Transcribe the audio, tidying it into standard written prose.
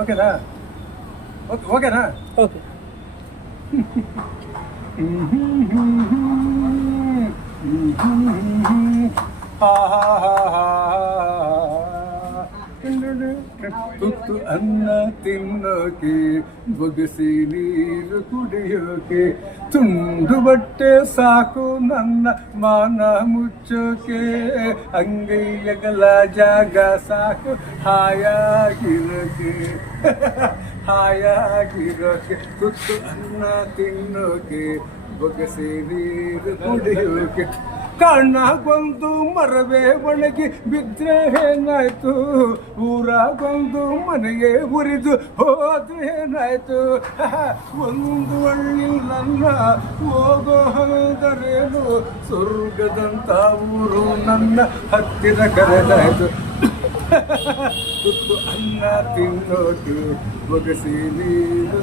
ಓಕೆನಾ? ಓಕೆನಾ? ಓಕೆ. ತುತ್ತು ಅನ್ನ ತಿನ್ನೋಕೆ, ಬೊಗಸಿ ನೀರು ಕುಡಿಯೋಕೆ, ತುಂಡು ಬಟ್ಟೆ ಸಾಕು ನನ್ನ ಮಾನ ಮುಚ್ಚೋಕೆ, ಅಂಗೈಯಗಲ ಜಾಗ ಸಾಕು ಹಾಯಾಗಿರೋಕೆ, ಹಾಯಾಗಿರೋಕೆ. ತುತ್ತು ಅನ್ನ ತಿನ್ನೋಕೆ, ಬೊಗಸಿ ನೀರು ಕುಡಿಯೋಕೆ. ಕಣ್ಣಾಗೊಂದು ಮರವೇ ಒಣಗಿ ಬಿದ್ರೆ ಏನಾಯ್ತು, ಊರಾಗೊಂದು ಮನೆಗೆ ಉರಿದು ಹೋದ್ರೆ ಏನಾಯ್ತು. ಒಂದು ಹಳ್ಳಿ ನನ್ನ ಹೋಗೋ ಹೋದರೇನು, ಸ್ವರ್ಗದಂತ ಊರು ನನ್ನ ಹತ್ತಿರ ಕರೆದಾಯ್ತು. ತುತ್ತು ಅನ್ನ ತಿನ್ನೋಕೆ, ಬೊಗಸಿ ನೀರು